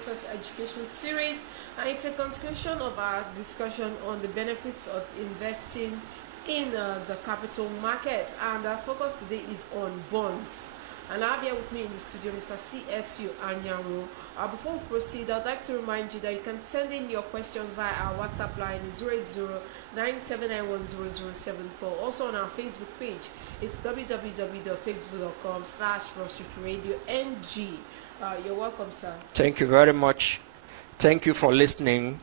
Investors Education Series, and it's a continuation of our discussion on the benefits of investing in the capital market. And our focus today is on bonds. And I have here with me in the studio Mr. CSU Anyanwu. Before we proceed, I'd like to remind you that you can send in your questions via our WhatsApp line 080-979-10074. Also on our Facebook page, it's www.facebook.com/BroadStreetRadioNG. You're welcome, sir. Thank you very much. Thank you for listening.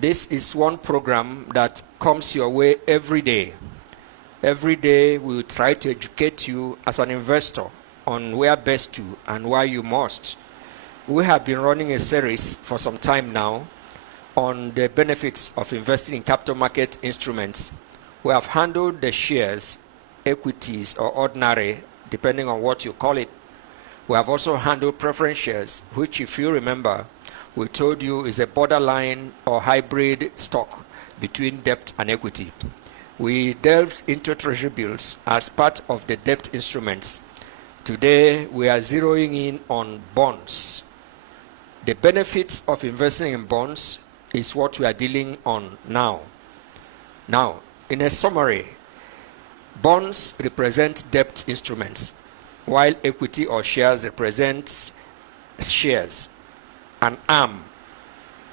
This is one program that comes your way every day. Every day we will try to educate you as an investor on where best to and why you must. We have been running a series for some time now on the benefits of investing in capital market instruments. We have handled the shares, equities, or ordinary, depending on what you call it. We have also handled preference shares, which, if you remember, we told you is a borderline or hybrid stock between debt and equity. We delved into treasury bills as part of the debt instruments. Today, we are zeroing in on bonds. The benefits of investing in bonds is what we are dealing on now. Now, in a summary, bonds represent debt instruments, while equity or shares represents shares, an arm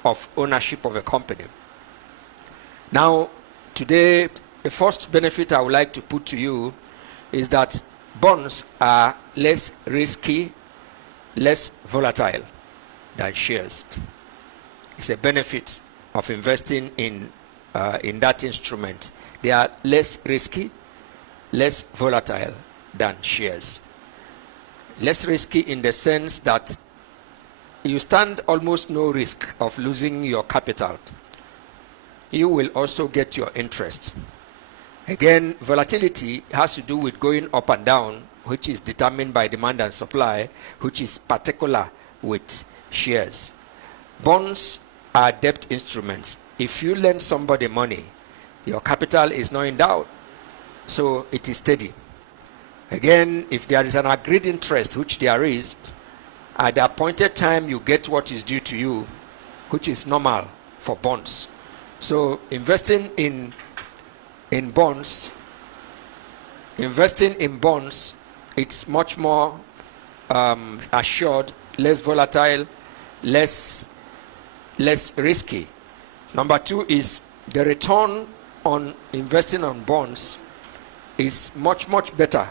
of ownership of a company. Now, today, the first benefit I would like to put to you is that bonds are less risky, less volatile than shares. It's a benefit of investing in that instrument. They are less risky, less volatile than shares. Less risky in the sense that you stand almost no risk of losing your capital. You will also get your interest. Again, volatility has to do with going up and down, which is determined by demand and supply, which is particular with shares. Bonds are debt instruments. If you lend somebody money, your capital is not endowed, so it is steady. Again, if there is an agreed interest, which there is, at the appointed time you get what is due to you, which is normal for bonds. So investing in bonds, it's much more assured, less volatile, less risky. Number two is the return on investing on bonds is much better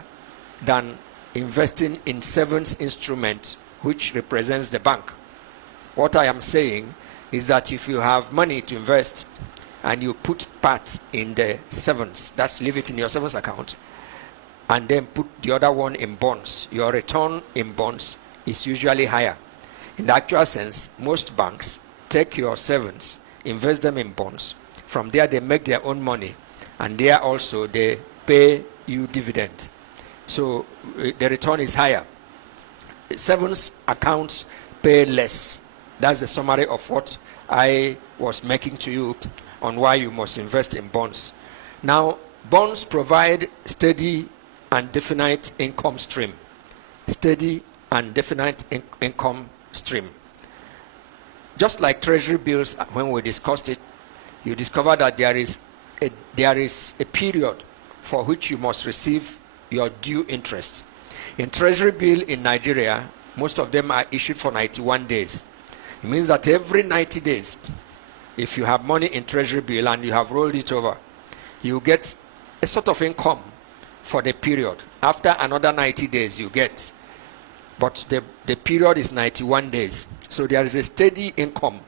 than investing in savings instrument, which represents the bank. What I am saying is that if you have money to invest and you put part in the savings, that's leave it in your savings account, and then put the other one in bonds, your return in bonds is usually higher. In the actual sense, most banks take your savings, invest them in bonds. From there, they make their own money, and there also they pay you dividend. So the return is higher. Savings accounts pay less. That's the summary of what I was making to you on why you must invest in bonds. Now, bonds provide steady and definite income stream. Steady and definite income stream. Just like treasury bills, when we discussed it, you discover that there is a period for which you must receive your due interest. In treasury bill in Nigeria, most of them are issued for 91 days. It means that every 90 days, if you have money in treasury bill and you have rolled it over, you get a sort of income for the period. After another 90 days, you get. But the period is 91 days. So there is a steady income.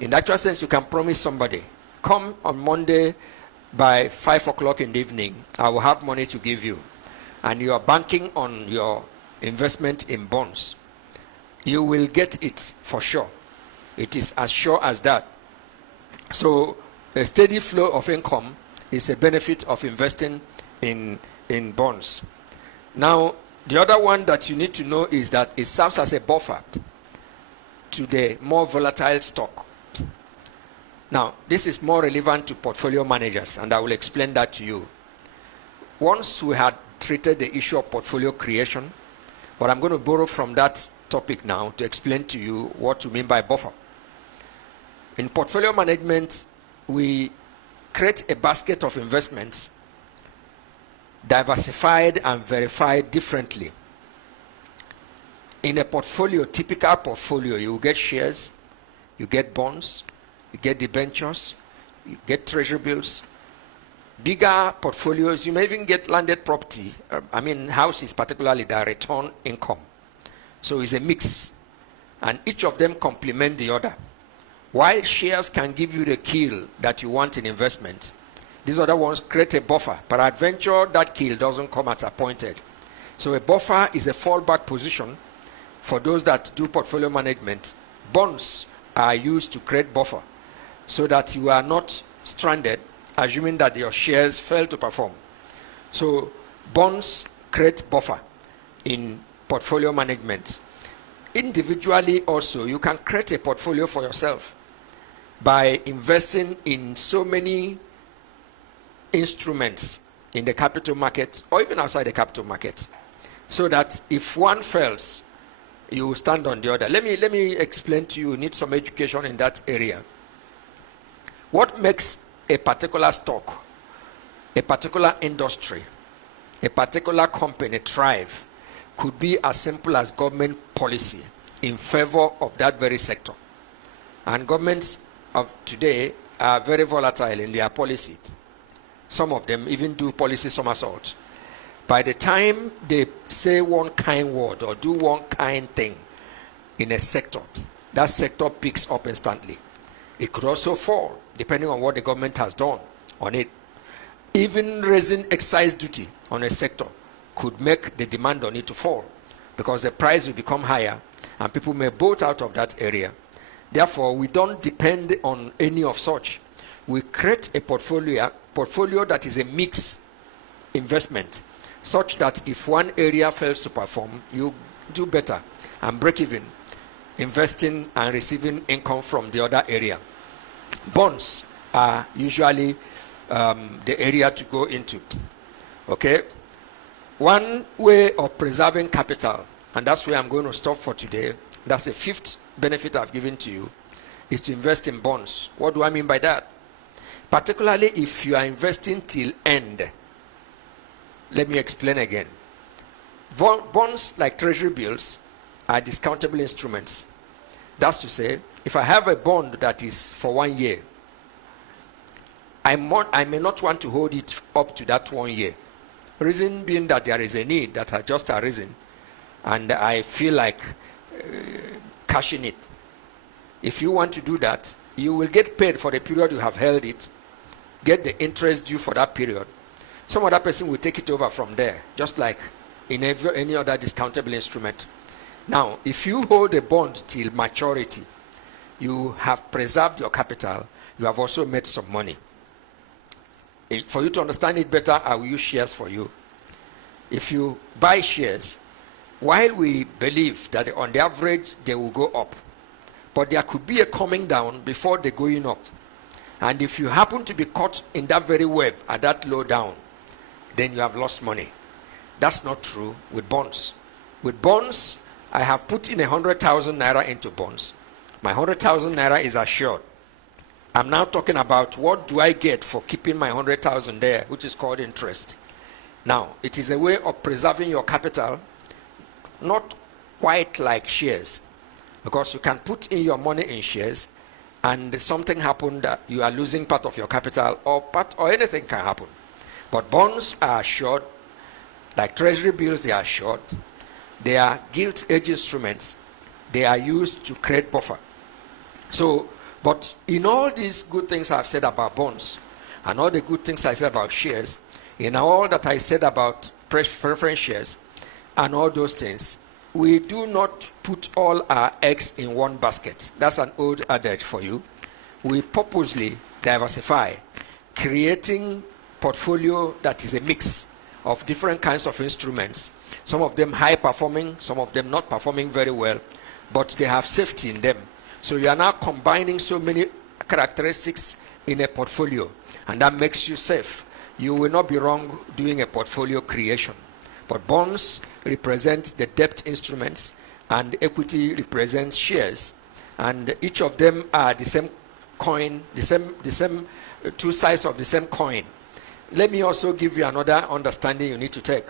In the actual sense, you can promise somebody, come on Monday by 5 o'clock in the evening, I will have money to give you. And you are banking on your investment in bonds. You will get it for sure. It is as sure as that. So a steady flow of income is a benefit of investing in bonds. Now, the other one that you need to know is that it serves as a buffer to the more volatile stock. Now, this is more relevant to portfolio managers, and I will explain that to you. Once we had treated the issue of portfolio creation, but I'm going to borrow from that topic now to explain to you what we mean by buffer. In portfolio management, we create a basket of investments diversified and verified differently. In a portfolio, typical portfolio, you get shares, you get bonds, you get debentures, you get treasury bills. Bigger portfolios, you may even get landed property, houses particularly, that return income. So it's a mix, and each of them complement the other. While shares can give you the kill that you want in investment, these other ones create a buffer. Peradventure, that kill doesn't come as appointed. So a buffer is a fallback position for those that do portfolio management. Bonds are used to create buffer so that you are not stranded, assuming that your shares fail to perform. So bonds create buffer in portfolio management. Individually also, you can create a portfolio for yourself by investing in so many instruments in the capital market or even outside the capital market, so that if one fails, you will stand on the other. Let me explain to you. You need some education in that area. What makes a particular stock, a particular industry, a particular company thrive could be as simple as government policy in favor of that very sector. And governments of today are very volatile in their policy. Some of them even do policy somersault. By the time they say one kind word or do one kind thing in a sector, that sector picks up instantly. It could also fall, depending on what the government has done on it. Even raising excise duty on a sector could make the demand on it to fall, because the price will become higher and people may bolt out of that area. Therefore, we don't depend on any of such. We create a portfolio that is a mixed investment, such that if one area fails to perform, you do better and break even, investing and receiving income from the other area. Bonds are usually the area to go into. Okay? One way of preserving capital, and that's where I'm going to stop for today, that's the fifth benefit I've given to you, is to invest in bonds. What do I mean by that? Particularly if you are investing till end. Let me explain again. Bonds like treasury bills are discountable instruments. That's to say, if I have a bond that is for 1 year, I may not want to hold it up to that 1 year. Reason being that there is a need that has just arisen, and I feel like cashing it. If you want to do that, you will get paid for the period you have held it, get the interest due for that period. Some other person will take it over from there, just like in any other discountable instrument. Now, if you hold a bond till maturity, you have preserved your capital, you have also made some money. For you to understand it better, I will use shares for you. If you buy shares, while we believe that on the average they will go up, but there could be a coming down before the going up. And if you happen to be caught in that very web at that low down, then you have lost money. That's not true with bonds. With bonds, I have put in 100,000 naira into bonds. My 100,000 naira is assured. I'm now talking about what do I get for keeping my 100,000 there, which is called interest. Now, it is a way of preserving your capital, not quite like shares, because you can put in your money in shares and something happened that you are losing part of your capital, or anything can happen. But bonds are assured, like treasury bills, they are assured. They are gilt-edged instruments. They are used to create buffer. So, but in all these good things I've said about bonds, and all the good things I said about shares, in all that I said about preference shares, and all those things, we do not put all our eggs in one basket. That's an old adage for you. We purposely diversify, creating portfolio that is a mix of different kinds of instruments. Some of them high performing, some of them not performing very well, but they have safety in them. So you are now combining so many characteristics in a portfolio, and that makes you safe. You will not be wrong doing a portfolio creation. But bonds represent the debt instruments, and equity represents shares, and each of them are the same coin, the same two sides of the same coin. Let me also give you another understanding you need to take.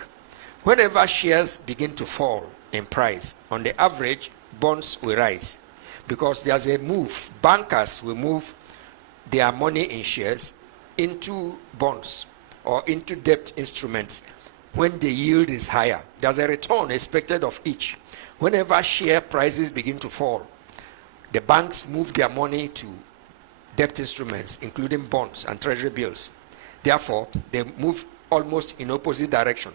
Whenever shares begin to fall in price, on the average, bonds will rise because there's a move. Bankers will move their money in shares into bonds or into debt instruments when the yield is higher. There's a return expected of each. Whenever share prices begin to fall, the banks move their money to debt instruments, including bonds and treasury bills. Therefore, they move almost in opposite direction.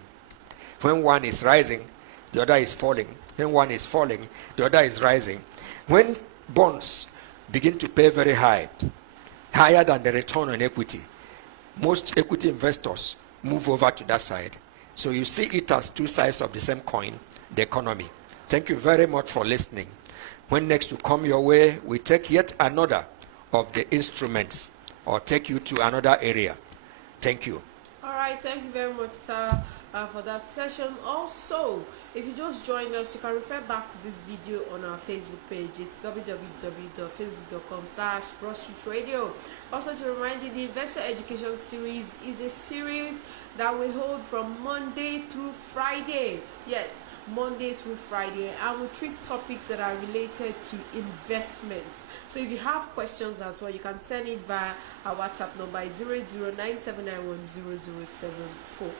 When one is rising, the other is falling. When one is falling, the other is rising. When bonds begin to pay very high, higher than the return on equity, most equity investors move over to that side. So you see it as two sides of the same coin, the economy. Thank you very much for listening. When next you come your way, we take yet another of the instruments or take you to another area. Thank you. All right, thank you very much, sir, for that session. Also, if you just joined us, you can refer back to this video on our Facebook page. It's www.facebook.com/BroadStreetRadio. Also, to remind you, the Investor Education Series is a series that we hold from Monday through Friday. Yes, Monday through Friday, and we treat topics that are related to investments. So if you have questions as well, you can send it via our WhatsApp number 00979100074.